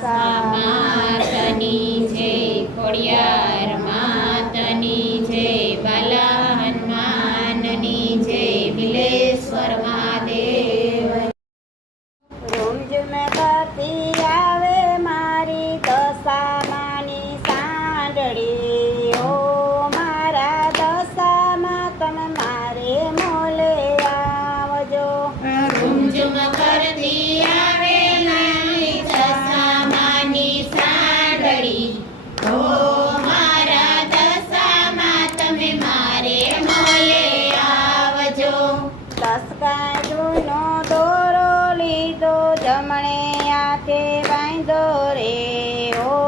સામાર્થની છે ખોડિયારમાં દસ લસકાજુનો દોરો લીધો, જમણે હાથે બાંધો રે. ઓ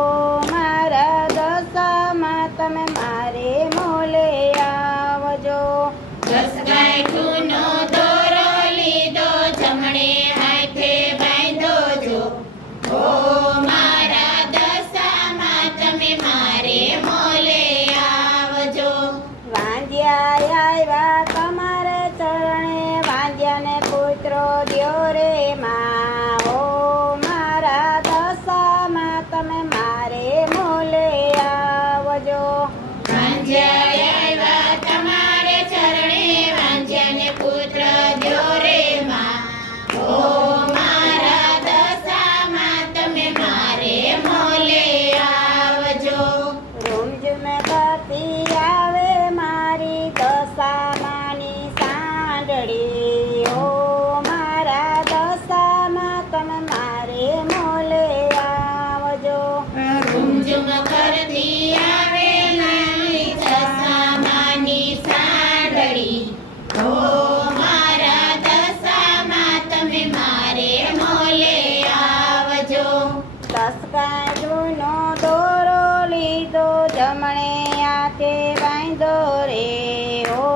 મારા દશામાં તમે મારે મોલે આવજો. લસકાજુનો કસકાજુનો દોરો લીધો જમણે હાથે બાંધો રે. ઓ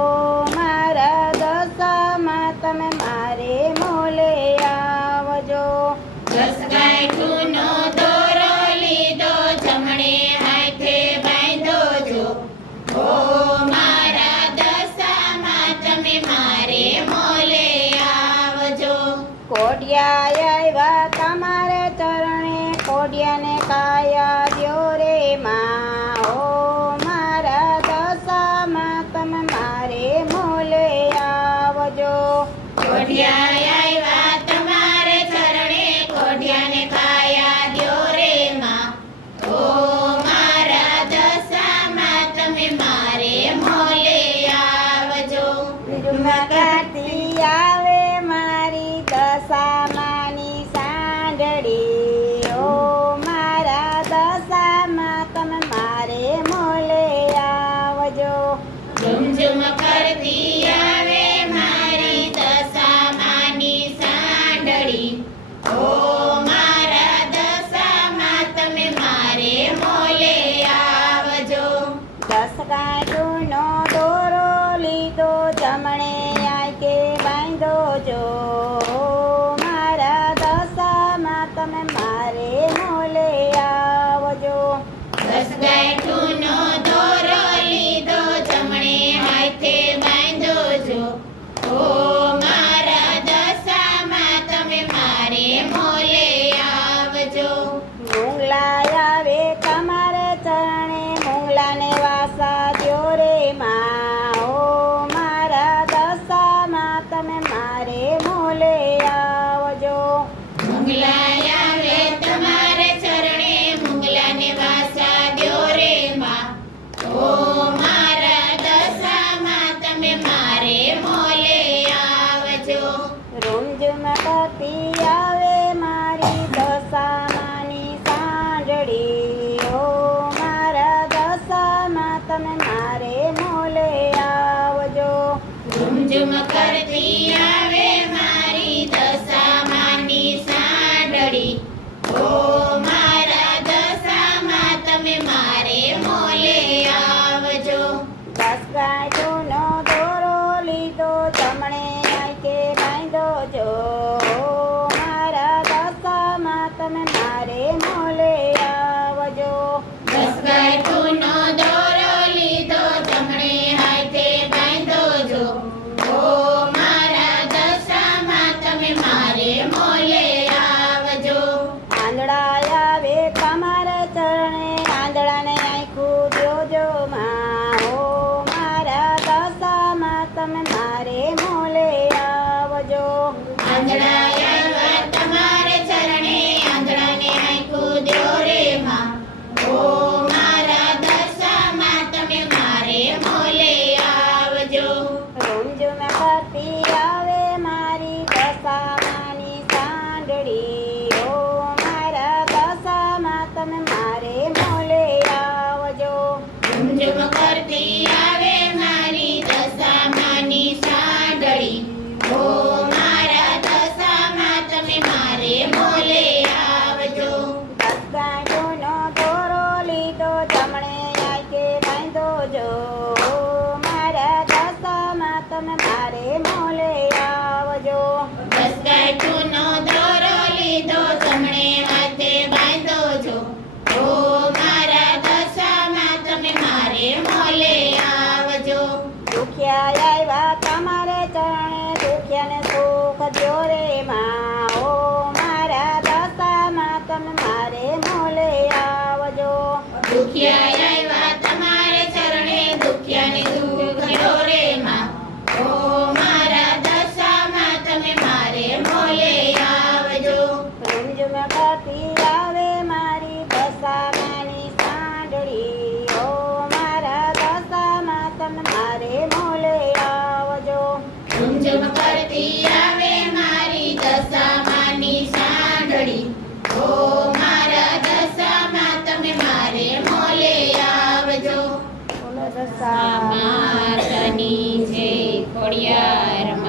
મારા દશામાં તમે મારે મોલે આવજો. કસકાજુનો દોરો લીધો જમણે હાથે બાંધો જો. ઓ મારા દશામાં તમે મારે મોલે આવજો. કોડિયા કોઢિયા આવ્યા તમારે ચરણે કોઢિયાને ખાયા દ્યો રે માં. ઓ મારા દશામાં તમે મારે મોલે આવજો. રોમજમાં પતિ આવે મારી દશામાની સાંજડી ઓ મારા દશામાં તમે મારે મોલે આવજો. રૂમઝુમ કરતી સત્યને સુખ દ્યો રે માં. ઓ મારા દાસામાં તમ મારે મોલે આવજો. દુખિયા આવ્યા તમારે માં. ઓ મારા તમે મારે મોલે આવજો. રમજમ કરતી આવે મારી દશામાંની સાંડળી ઓ મારા દશામાં તમ મારે મોલે આવજો. દશા માતની છે ખોડિયા